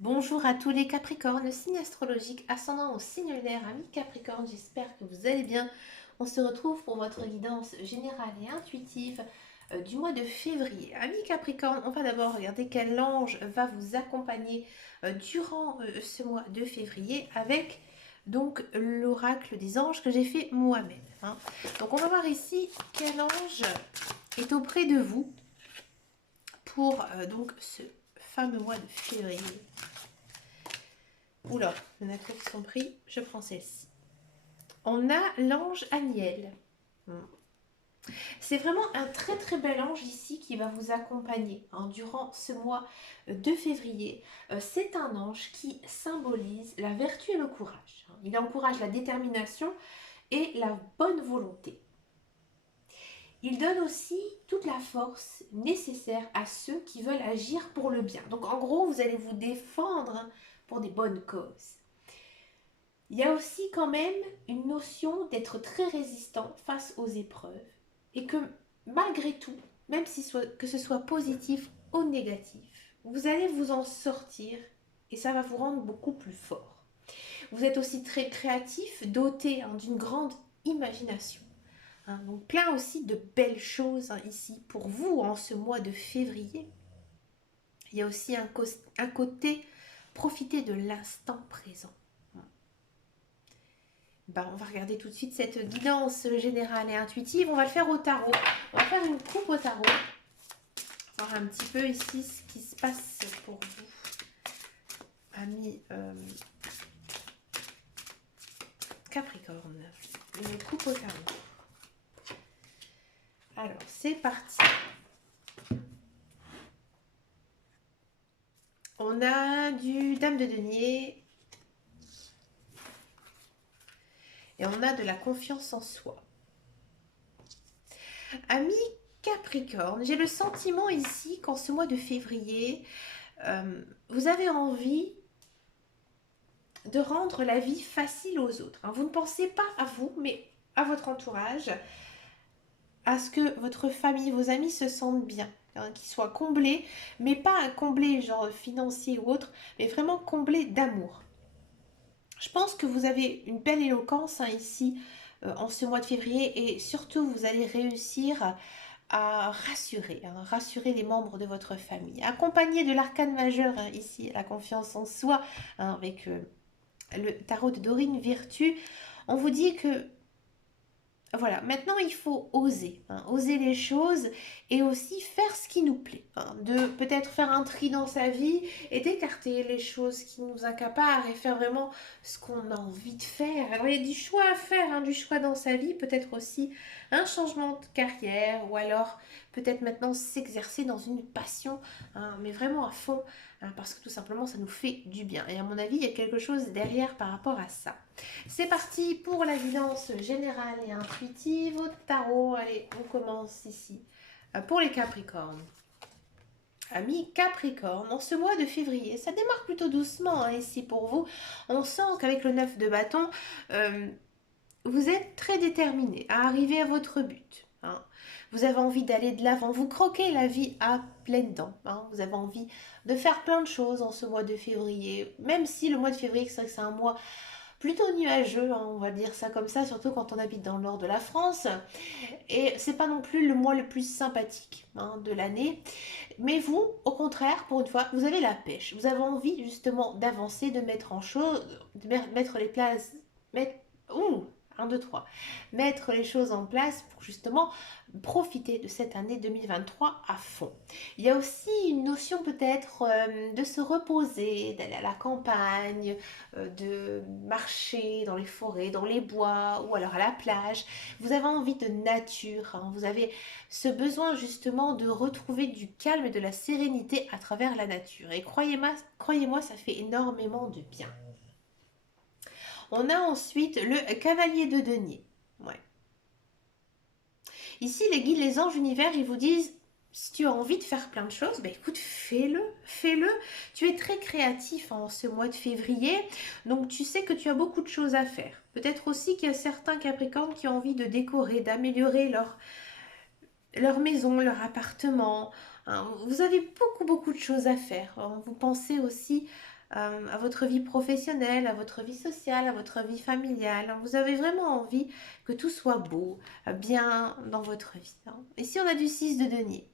Bonjour à tous les Capricornes, signe astrologique, ascendant au signe lunaire, amis Capricorne, j'espère que vous allez bien. On se retrouve pour votre guidance générale et intuitive du mois de février. Amis Capricorne, on va d'abord regarder quel ange va vous accompagner durant ce mois de février avec donc l'oracle des anges que j'ai fait moi-même. Donc on va voir ici quel ange est auprès de vous pour donc ce fameux mois de février. Oula, il y en a trop qui sont pris, je prends celle-ci. On a l'ange Aniel. C'est vraiment un très très bel ange ici qui va vous accompagner durant ce mois de février. C'est un ange qui symbolise la vertu et le courage. Il encourage la détermination et la bonne volonté. Il donne aussi toute la force nécessaire à ceux qui veulent agir pour le bien. Donc en gros, vous allez vous défendre pour des bonnes causes. Il y a aussi quand même une notion d'être très résistant face aux épreuves et que malgré tout, même si que ce soit positif ou négatif, vous allez vous en sortir et ça va vous rendre beaucoup plus fort. Vous êtes aussi très créatif, doté d'une grande imagination. Donc plein aussi de belles choses ici pour vous en ce mois de février. Il y a aussi un côté profiter de l'instant présent. On va regarder tout de suite cette guidance générale et intuitive. On va le faire au tarot. On va faire une coupe au tarot. Voir un petit peu ici ce qui se passe pour vous, amis Capricorne. Une coupe au tarot. Alors, c'est parti. On a du Dame de Denier. Et on a de la confiance en soi. Amis Capricorne, j'ai le sentiment ici qu'en ce mois de février, vous avez envie de rendre la vie facile aux autres. Vous ne pensez pas à vous, mais à votre entourage, à ce que votre famille, vos amis se sentent bien, qu'ils soient comblés, mais pas un comblé genre financier ou autre, mais vraiment comblé d'amour. Je pense que vous avez une belle éloquence ici en ce mois de février et surtout vous allez réussir à rassurer les membres de votre famille. Accompagné de l'arcane majeur ici, la confiance en soi, avec le tarot de Dorine Virtue, on vous dit que voilà, maintenant il faut oser, oser les choses et aussi faire ce qui nous plaît, de peut-être faire un tri dans sa vie et d'écarter les choses qui nous accaparent et faire vraiment ce qu'on a envie de faire. Alors il y a du choix à faire, du choix dans sa vie, peut-être aussi un changement de carrière ou alors peut-être maintenant s'exercer dans une passion, mais vraiment à fond, parce que tout simplement ça nous fait du bien. Et à mon avis, il y a quelque chose derrière par rapport à ça. C'est parti pour la guidance générale et intuitive au tarot. Allez, on commence ici pour les Capricornes. Amis Capricorne, en ce mois de février, ça démarre plutôt doucement ici pour vous. On sent qu'avec le 9 de bâton, vous êtes très déterminé à arriver à votre but. Vous avez envie d'aller de l'avant, vous croquez la vie à pleines dents. Vous avez envie de faire plein de choses en ce mois de février, même si le mois de février, c'est vrai que c'est un mois plutôt nuageux, on va dire ça comme ça, surtout quand on habite dans le nord de la France. Et c'est pas non plus le mois le plus sympathique de l'année. Mais vous, au contraire, pour une fois, vous avez la pêche. Vous avez envie justement d'avancer, de mettre en chose, de mettre les places, mettre, ouh, 1, 2, 3. Mettre les choses en place pour justement profiter de cette année 2023 à fond. Il y a aussi une notion peut-être de se reposer, d'aller à la campagne, de marcher dans les forêts, dans les bois ou alors à la plage. Vous avez envie de nature, vous avez ce besoin justement de retrouver du calme et de la sérénité à travers la nature. Et croyez-moi, ça fait énormément de bien. On a ensuite le cavalier de denier. Ouais. Ici, les guides, les anges univers, ils vous disent, si tu as envie de faire plein de choses, écoute, fais-le, fais-le. Tu es très créatif en ce mois de février, donc tu sais que tu as beaucoup de choses à faire. Peut-être aussi qu'il y a certains Capricornes qui ont envie de décorer, d'améliorer leur maison, leur appartement. Vous avez beaucoup, beaucoup de choses à faire. Vous pensez aussi à votre vie professionnelle, à votre vie sociale, à votre vie familiale. Vous avez vraiment envie que tout soit beau, bien dans votre vie. Ici, on a du 6 de denier.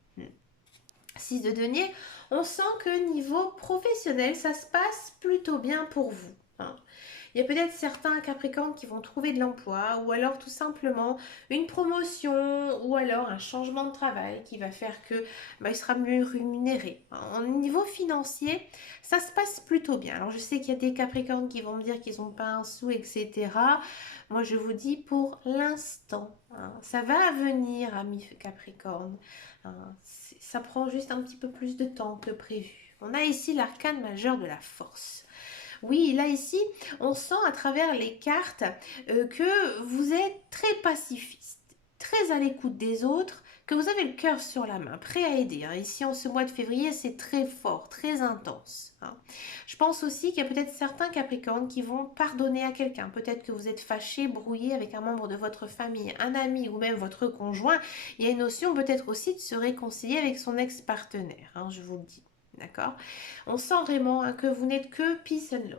6 de denier, on sent que niveau professionnel, ça se passe plutôt bien pour vous. Il y a peut-être certains Capricornes qui vont trouver de l'emploi ou alors tout simplement une promotion ou alors un changement de travail qui va faire que il sera mieux rémunéré. Au niveau financier, ça se passe plutôt bien. Alors je sais qu'il y a des Capricornes qui vont me dire qu'ils n'ont pas un sou, etc. Moi je vous dis pour l'instant, ça va venir, amis Capricorne. Ça prend juste un petit peu plus de temps que prévu. On a ici l'arcane majeur de la force. Oui, là ici, on sent à travers les cartes que vous êtes très pacifiste, très à l'écoute des autres, que vous avez le cœur sur la main, prêt à aider. Ici, en ce mois de février, c'est très fort, très intense. Je pense aussi qu'il y a peut-être certains Capricornes qui vont pardonner à quelqu'un. Peut-être que vous êtes fâché, brouillé avec un membre de votre famille, un ami ou même votre conjoint. Il y a une notion peut-être aussi de se réconcilier avec son ex-partenaire, je vous le dis. D'accord? On sent vraiment que vous n'êtes que peace and love.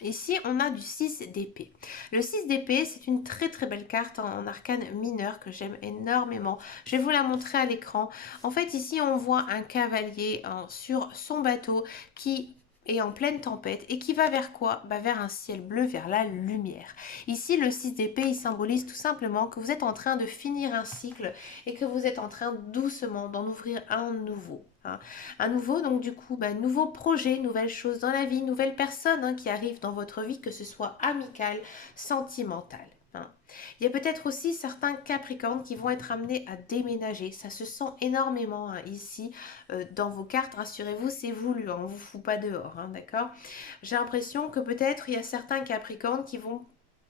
Ici, on a du 6 d'épée. Le 6 d'épée, c'est une très très belle carte en arcane mineur que j'aime énormément. Je vais vous la montrer à l'écran. En fait, ici, on voit un cavalier sur son bateau qui est en pleine tempête et qui va vers quoi? Vers un ciel bleu, vers la lumière. Ici, le 6 d'épée, il symbolise tout simplement que vous êtes en train de finir un cycle et que vous êtes en train doucement d'en ouvrir un nouveau. Un nouveau, donc du coup, nouveau projet, nouvelles choses dans la vie, nouvelles personnes qui arrivent dans votre vie, que ce soit amical, sentimental. Il y a peut-être aussi certains Capricornes qui vont être amenés à déménager. Ça se sent énormément ici dans vos cartes. Rassurez-vous, c'est voulu. On ne vous fout pas dehors, d'accord? J'ai l'impression que peut-être il y a certains Capricornes qui vont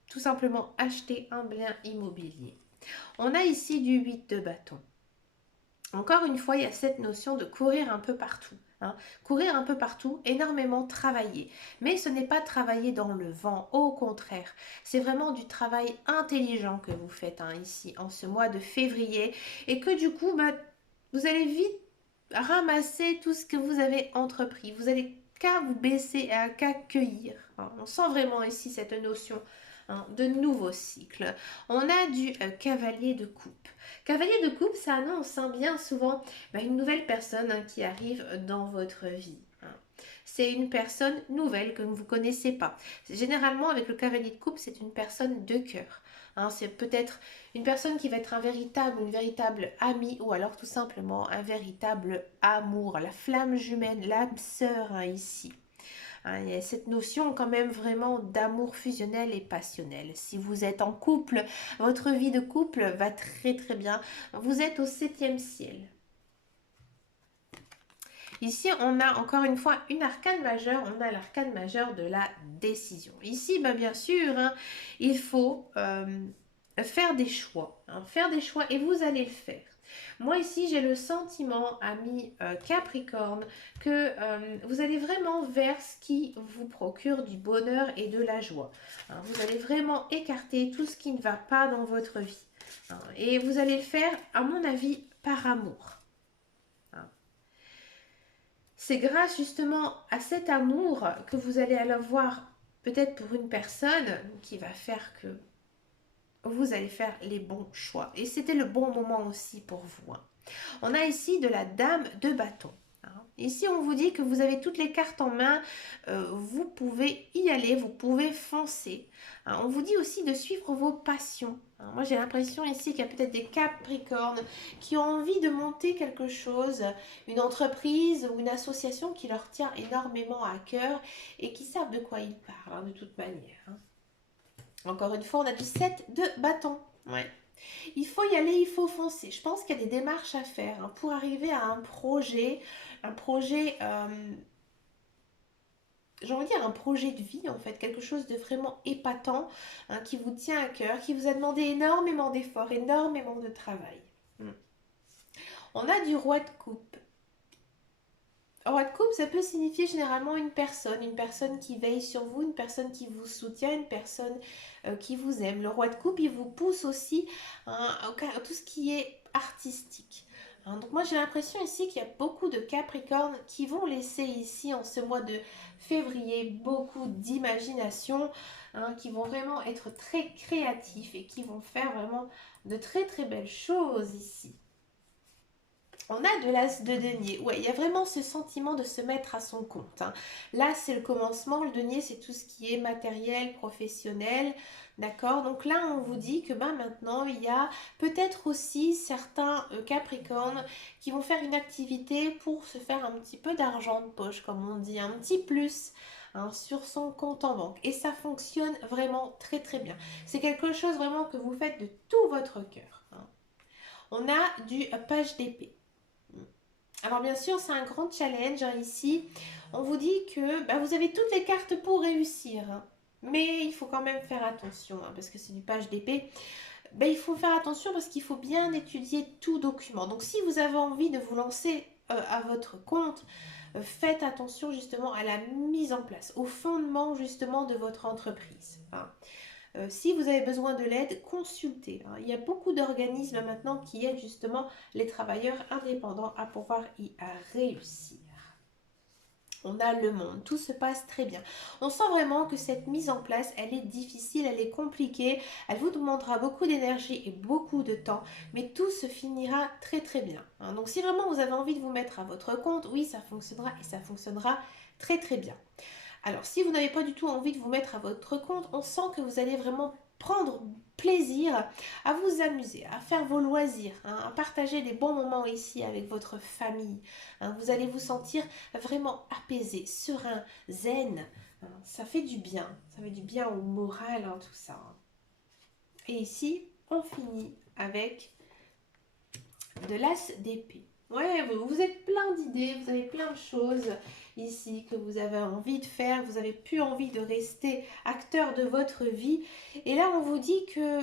tout simplement acheter un bien immobilier. On a ici du 8 de bâton. Encore une fois, il y a cette notion de courir un peu partout. Courir un peu partout, énormément travailler. Mais ce n'est pas travailler dans le vent, au contraire. C'est vraiment du travail intelligent que vous faites ici, en ce mois de février. Et que du coup, vous allez vite ramasser tout ce que vous avez entrepris. Vous allez qu'à vous baisser et qu'à cueillir. On sent vraiment ici cette notion de nouveau cycle. On a du cavalier de coupe. Cavalier de coupe, ça annonce bien souvent une nouvelle personne qui arrive dans votre vie. C'est une personne nouvelle que vous ne connaissez pas. Généralement, avec le cavalier de coupe, c'est une personne de cœur. C'est peut-être une personne qui va être une véritable amie ou alors tout simplement un véritable amour, la flamme jumelle, l'âme sœur ici. Il y a cette notion quand même vraiment d'amour fusionnel et passionnel. Si vous êtes en couple, votre vie de couple va très très bien. Vous êtes au 7e ciel. Ici, on a encore une fois une arcane majeure. On a l'arcane majeure de la décision. Ici, bien sûr, il faut faire des choix. Faire des choix et vous allez le faire. Moi ici, j'ai le sentiment, ami Capricorne, que vous allez vraiment vers ce qui vous procure du bonheur et de la joie. Vous allez vraiment écarter tout ce qui ne va pas dans votre vie. Et vous allez le faire, à mon avis, par amour. C'est grâce justement à cet amour que vous allez avoir peut-être pour une personne qui va faire que vous allez faire les bons choix. Et c'était le bon moment aussi pour vous. On a ici de la dame de bâton. Ici, on vous dit que vous avez toutes les cartes en main, vous pouvez y aller, vous pouvez foncer. On vous dit aussi de suivre vos passions. Moi, j'ai l'impression ici qu'il y a peut-être des Capricornes qui ont envie de monter quelque chose, une entreprise ou une association qui leur tient énormément à cœur et qui savent de quoi ils parlent, de toute manière. Encore une fois, on a du 7 de bâton. Ouais. Il faut y aller, il faut foncer. Je pense qu'il y a des démarches à faire pour arriver à un projet, j'ai envie de dire un projet de vie en fait, quelque chose de vraiment épatant qui vous tient à cœur, qui vous a demandé énormément d'efforts, énormément de travail. On a du roi de coupe. Roi de coupe, ça peut signifier généralement une personne qui veille sur vous, une personne qui vous soutient, une personne qui vous aime. Le roi de coupe, il vous pousse aussi à tout ce qui est artistique. Hein. Donc moi j'ai l'impression ici qu'il y a beaucoup de Capricornes qui vont laisser ici en ce mois de février beaucoup d'imagination, hein, qui vont vraiment être très créatifs et qui vont faire vraiment de très très belles choses ici. On a de l'as de denier. Ouais, il y a vraiment ce sentiment de se mettre à son compte. Hein. Là, c'est le commencement. Le denier, c'est tout ce qui est matériel, professionnel. D'accord. Donc là, on vous dit que ben, maintenant, il y a peut-être aussi certains Capricornes qui vont faire une activité pour se faire un petit peu d'argent de poche, comme on dit, un petit plus. Hein, sur son compte en banque. Et ça fonctionne vraiment très très bien. C'est quelque chose vraiment que vous faites de tout votre cœur. Hein. On a du page d'épée. Alors bien sûr, c'est un grand challenge hein, ici. On vous dit que bah, vous avez toutes les cartes pour réussir. Hein. Mais il faut quand même faire attention, hein, parce que c'est du page d'épée. Ben, il faut faire attention parce qu'il faut bien étudier tout document. Donc si vous avez envie de vous lancer à votre compte, faites attention justement à la mise en place, au fondement justement de votre entreprise. Hein. Si vous avez besoin de l'aide, consultez. Hein. Il y a beaucoup d'organismes maintenant qui aident justement les travailleurs indépendants à pouvoir y réussir. On a le monde, tout se passe très bien. On sent vraiment que cette mise en place, elle est difficile, elle est compliquée, elle vous demandera beaucoup d'énergie et beaucoup de temps, mais tout se finira très très bien. Hein. Donc si vraiment vous avez envie de vous mettre à votre compte, oui, ça fonctionnera et ça fonctionnera très très bien. Alors, si vous n'avez pas du tout envie de vous mettre à votre compte, on sent que vous allez vraiment prendre plaisir à vous amuser, à faire vos loisirs, hein, à partager des bons moments ici avec votre famille. Hein. Vous allez vous sentir vraiment apaisé, serein, zen. Hein. Ça fait du bien au moral, hein, tout ça. Hein. Et ici, on finit avec de l'as d'épée. Ouais, vous êtes plein d'idées, vous avez plein de choses ici que vous avez envie de faire, vous avez plus envie de rester acteur de votre vie. Et là, on vous dit que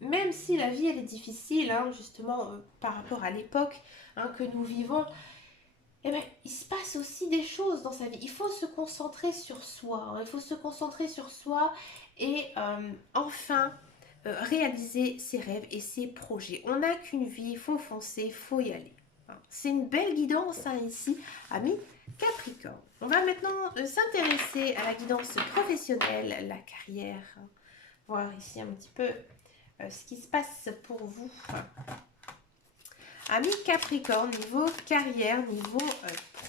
même si la vie elle est difficile, hein, justement par rapport à l'époque hein, que nous vivons, eh ben, il se passe aussi des choses dans sa vie. Il faut se concentrer sur soi, hein, il faut se concentrer sur soi et enfin réaliser ses rêves et ses projets. On n'a qu'une vie, il faut foncer, il faut y aller. C'est une belle guidance hein, ici, amis Capricorne. On va maintenant s'intéresser à la guidance professionnelle, la carrière. Hein. Voir ici un petit peu ce qui se passe pour vous. Amis Capricorne, niveau carrière, niveau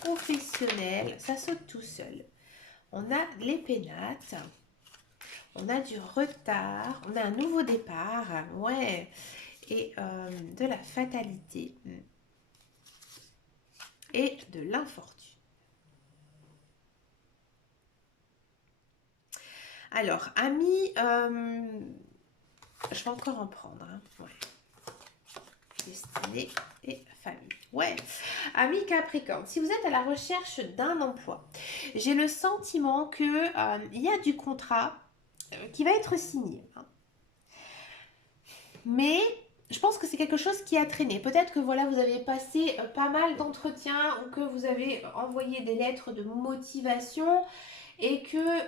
professionnel, ça saute tout seul. On a les pénates. On a du retard, on a un nouveau départ, ouais, et de la fatalité et de l'infortune. Alors, amis, je vais encore en prendre, hein, ouais. Destinée et famille. Ouais, amis Capricorne, si vous êtes à la recherche d'un emploi, j'ai le sentiment que il y a du contrat qui va être signé. Hein. Mais je pense que c'est quelque chose qui a traîné. Peut-être que voilà, vous avez passé pas mal d'entretiens ou que vous avez envoyé des lettres de motivation et que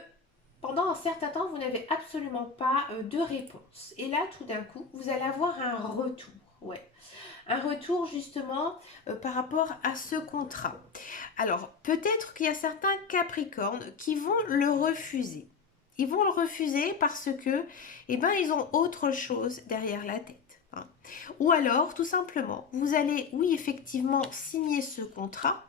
pendant un certain temps, vous n'avez absolument pas de réponse. Et là, tout d'un coup, vous allez avoir un retour. Ouais. Un retour justement par rapport à ce contrat. Alors, peut-être qu'il y a certains Capricornes qui vont le refuser. Ils vont le refuser parce que, eh ben, ils ont autre chose derrière la tête. Hein. Ou alors, tout simplement, vous allez, oui, effectivement, signer ce contrat,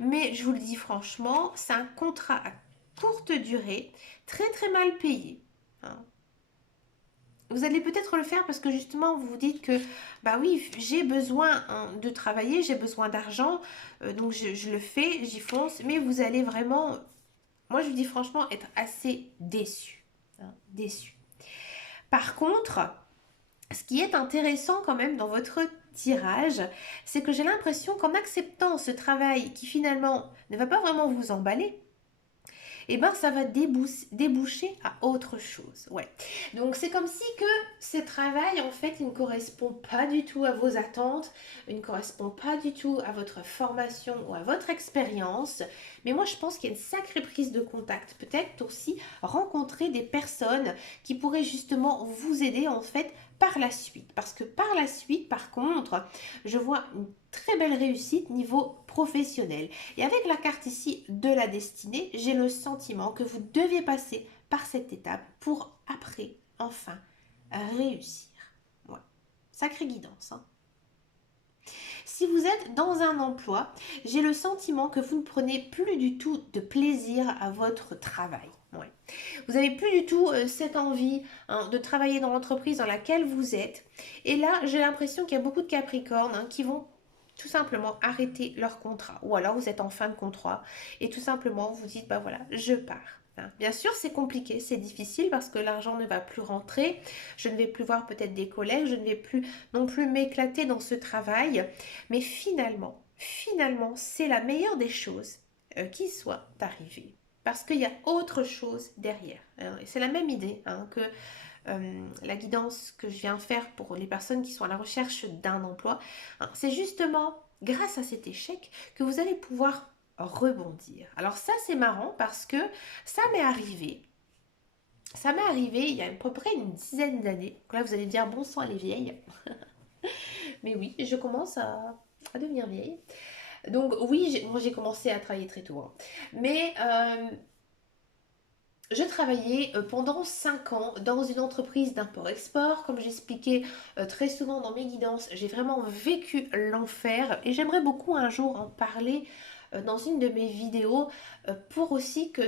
mais je vous le dis franchement, c'est un contrat à courte durée, très très mal payé. Hein. Vous allez peut-être le faire parce que justement vous vous dites que bah oui j'ai besoin hein, de travailler, j'ai besoin d'argent, donc je le fais, j'y fonce, mais vous allez vraiment, moi je vous dis franchement, être assez déçu. Hein, déçu. Par contre, ce qui est intéressant quand même dans votre tirage, c'est que j'ai l'impression qu'en acceptant ce travail qui finalement ne va pas vraiment vous emballer, et ben ça va déboucher à autre chose. Ouais. Donc c'est comme si que ce travail en fait il ne correspond pas du tout à vos attentes, il ne correspond pas du tout à votre formation ou à votre expérience. Mais moi je pense qu'il y a une sacrée prise de contact. Peut-être aussi rencontrer des personnes qui pourraient justement vous aider en fait par la suite. Parce que par la suite, par contre, je vois une très belle réussite niveau professionnel. Et avec la carte ici de la destinée, j'ai le sentiment que vous deviez passer par cette étape pour après, enfin, réussir. Ouais. Sacrée guidance, hein. Si vous êtes dans un emploi, j'ai le sentiment que vous ne prenez plus du tout de plaisir à votre travail. Ouais. Vous n'avez plus du tout cette envie, hein, de travailler dans l'entreprise dans laquelle vous êtes. Et là, j'ai l'impression qu'il y a beaucoup de Capricornes, hein, qui vont tout simplement arrêter leur contrat. Ou alors vous êtes en fin de contrat et tout simplement vous dites, bah voilà, je pars. Hein. Bien sûr, c'est compliqué, c'est difficile parce que l'argent ne va plus rentrer. Je ne vais plus voir peut-être des collègues, je ne vais plus non plus m'éclater dans ce travail. Mais finalement, c'est la meilleure des choses qui soit arrivée. Parce qu'il y a autre chose derrière. Et c'est la même idée, hein, que la guidance que je viens faire pour les personnes qui sont à la recherche d'un emploi. Hein, c'est justement grâce à cet échec que vous allez pouvoir rebondir. Alors ça, c'est marrant parce que ça m'est arrivé. Ça m'est arrivé il y a à peu près une dizaine d'années. Là, vous allez dire, bon sang, elle est vieille. Mais oui, je commence à devenir vieille. Donc oui, moi j'ai commencé à travailler très tôt. Hein. Mais je travaillais pendant 5 ans dans une entreprise d'import-export. Comme j'expliquais très souvent dans mes guidances, j'ai vraiment vécu l'enfer et j'aimerais beaucoup un jour en parler dans une de mes vidéos pour aussi que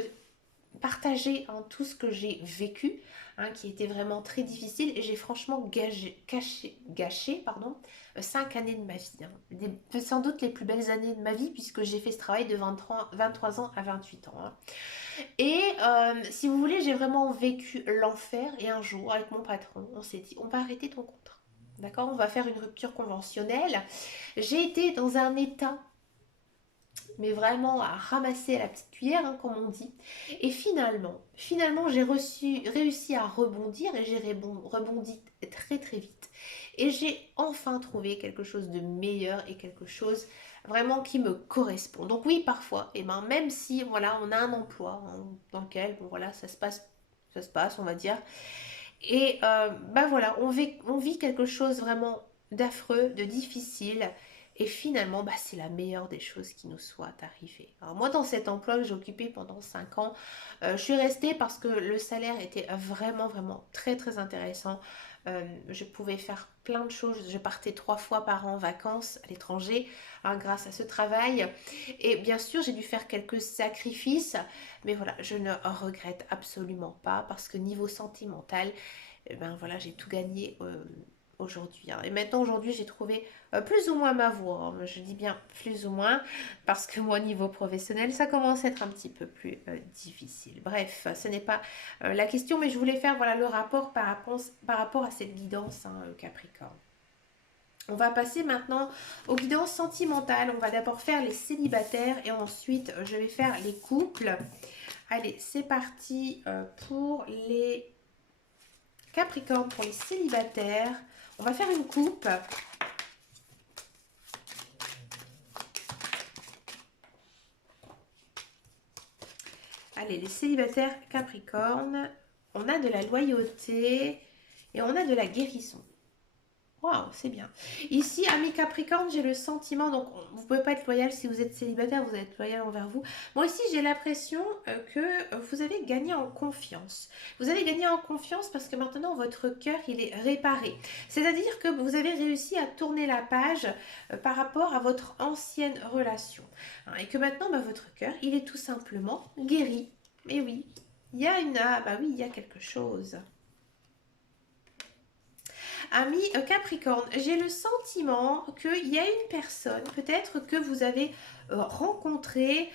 partager, hein, tout ce que j'ai vécu, hein, qui était vraiment très difficile et j'ai franchement gâché 5 années de ma vie. Hein. Sans doute les plus belles années de ma vie puisque j'ai fait ce travail de 23 ans à 28 ans. Hein. Et si vous voulez, j'ai vraiment vécu l'enfer et un jour, avec mon patron, on s'est dit, on va arrêter ton contrat. D'accord. On va faire une rupture conventionnelle. J'ai été dans un état, mais vraiment à ramasser à la petite cuillère, hein, comme on dit. Et finalement, j'ai réussi à rebondir et j'ai rebondi très très vite. Et j'ai enfin trouvé quelque chose de meilleur et quelque chose vraiment qui me correspond. Donc oui, parfois, et ben, même si voilà, on a un emploi, hein, dans lequel bon, voilà, ça se passe, on va dire. Et ben voilà, on vit quelque chose vraiment d'affreux, de difficile. Et finalement, bah, c'est la meilleure des choses qui nous soit arrivée. Alors moi, dans cet emploi que j'ai occupé pendant 5 ans, je suis restée parce que le salaire était vraiment très très intéressant. Je pouvais faire plein de choses. Je partais 3 fois par an en vacances à l'étranger, hein, grâce à ce travail. Et bien sûr, j'ai dû faire quelques sacrifices. Mais voilà, je ne regrette absolument pas parce que niveau sentimental, eh ben voilà, j'ai tout gagné aujourd'hui. Hein. Et maintenant, aujourd'hui, j'ai trouvé plus ou moins ma voie. Hein. Je dis bien plus ou moins parce que moi, niveau professionnel, ça commence à être un petit peu plus difficile. Bref, ce n'est pas la question, mais je voulais faire voilà, le rapport par rapport à cette guidance, hein, Capricorne. On va passer maintenant aux guidances sentimentales. On va d'abord faire les célibataires et ensuite, je vais faire les couples. Allez, c'est parti pour les Capricornes, pour les célibataires. On va faire une coupe. Allez, les célibataires Capricorne, on a de la loyauté et on a de la guérison. Waouh, c'est bien. Ici, ami Capricorne, j'ai le sentiment, donc vous ne pouvez pas être loyal si vous êtes célibataire, vous êtes loyal envers vous. Moi ici, j'ai l'impression que vous avez gagné en confiance. Vous avez gagné en confiance parce que maintenant, votre cœur, il est réparé. C'est-à-dire que vous avez réussi à tourner la page par rapport à votre ancienne relation. Hein, et que maintenant, bah, votre cœur, il est tout simplement guéri. Et oui, il y a il y a quelque chose. Ami Capricorne, j'ai le sentiment qu'il y a une personne, peut-être que vous avez rencontrée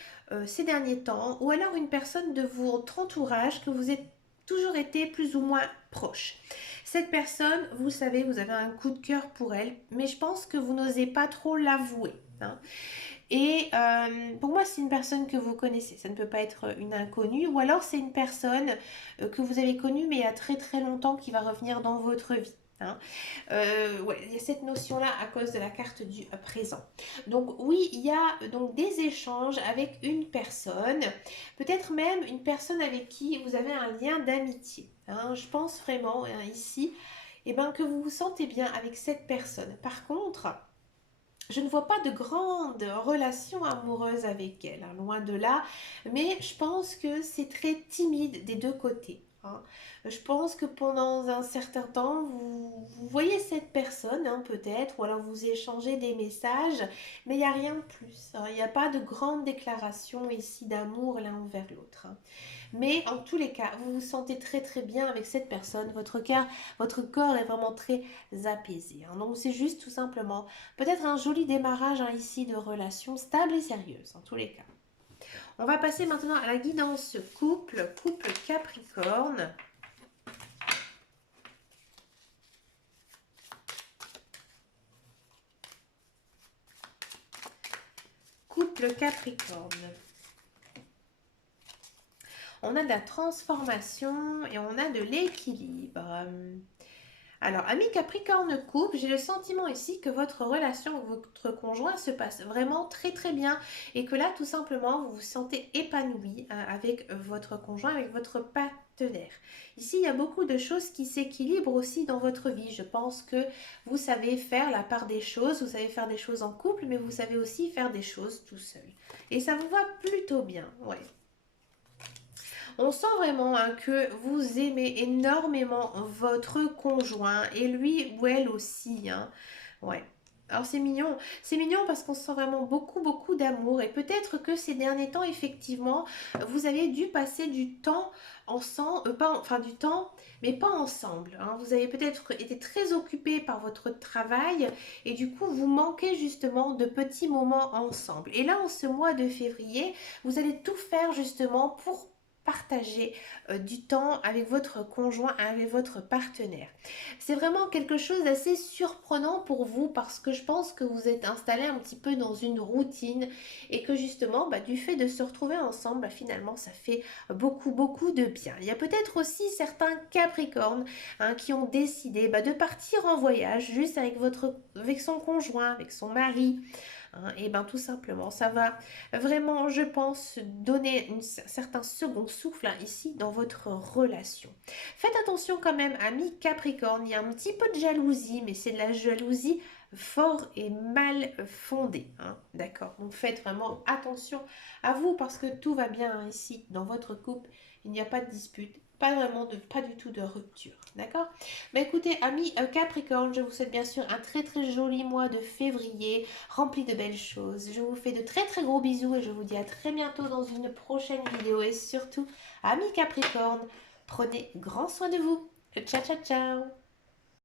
ces derniers temps, ou alors une personne de votre entourage que vous êtes toujours été plus ou moins proche. Cette personne, vous savez, vous avez un coup de cœur pour elle, mais je pense que vous n'osez pas trop l'avouer. Hein. Et pour moi, c'est une personne que vous connaissez. Ça ne peut pas être une inconnue. Ou alors, c'est une personne que vous avez connue, mais il y a très très longtemps, qui va revenir dans votre vie. Hein. Ouais, il y a cette notion-là à cause de la carte du présent. Donc oui, il y a donc des échanges avec une personne, peut-être même une personne avec qui vous avez un lien d'amitié. Hein. Je pense vraiment, hein, ici, et ben, que vous vous sentez bien avec cette personne. Par contre, je ne vois pas de grande relation amoureuse avec elle, hein, loin de là, mais je pense que c'est très timide des deux côtés, hein. Je pense que pendant un certain temps, vous voyez cette personne, hein, peut-être, ou alors vous échangez des messages, mais il n'y a rien de plus, hein. Il n'y a pas de grande déclaration ici d'amour l'un envers l'autre, hein. Mais en tous les cas, vous vous sentez très très bien avec cette personne. Votre corps est vraiment très apaisé, hein. Donc c'est juste tout simplement peut-être un joli démarrage, hein, ici de relation stable et sérieuse en tous les cas. On va passer maintenant à la guidance couple, couple Capricorne. Couple Capricorne. On a de la transformation et on a de l'équilibre. Alors, ami Capricorne couple, j'ai le sentiment ici que votre relation avec votre conjoint se passe vraiment très très bien et que là, tout simplement, vous vous sentez épanoui, hein, avec votre conjoint, avec votre partenaire. Ici, il y a beaucoup de choses qui s'équilibrent aussi dans votre vie. Je pense que vous savez faire la part des choses, vous savez faire des choses en couple, mais vous savez aussi faire des choses tout seul. Et ça vous va plutôt bien, ouais. On sent vraiment, hein, que vous aimez énormément votre conjoint et lui ou elle aussi, hein. Ouais. Alors c'est mignon parce qu'on sent vraiment beaucoup beaucoup d'amour et peut-être que ces derniers temps effectivement vous avez dû passer du temps ensemble, pas, enfin du temps, mais pas ensemble, hein. Vous avez peut-être été très occupé par votre travail et du coup vous manquez justement de petits moments ensemble. Et là en ce mois de février, vous allez tout faire justement pour partager du temps avec votre conjoint, avec votre partenaire. C'est vraiment quelque chose d'assez surprenant pour vous parce que je pense que vous êtes installé un petit peu dans une routine et que justement, bah, du fait de se retrouver ensemble, bah, finalement, ça fait beaucoup, beaucoup de bien. Il y a peut-être aussi certains Capricornes, hein, qui ont décidé, bah, de partir en voyage juste avec son conjoint, avec son mari, hein. Et bien tout simplement, ça va vraiment, je pense, donner un certain second souffle, hein, ici dans votre relation. Faites attention quand même, amis Capricorne, il y a un petit peu de jalousie, mais c'est de la jalousie fort et mal fondée, hein. D'accord? Donc faites vraiment attention à vous parce que tout va bien, hein, ici dans votre couple. Il n'y a pas de dispute, pas du tout de rupture. D'accord? Mais écoutez, amis Capricorne, je vous souhaite bien sûr un très très joli mois de février rempli de belles choses. Je vous fais de très très gros bisous et je vous dis à très bientôt dans une prochaine vidéo. Et surtout, amis Capricorne, prenez grand soin de vous. Ciao ciao ciao.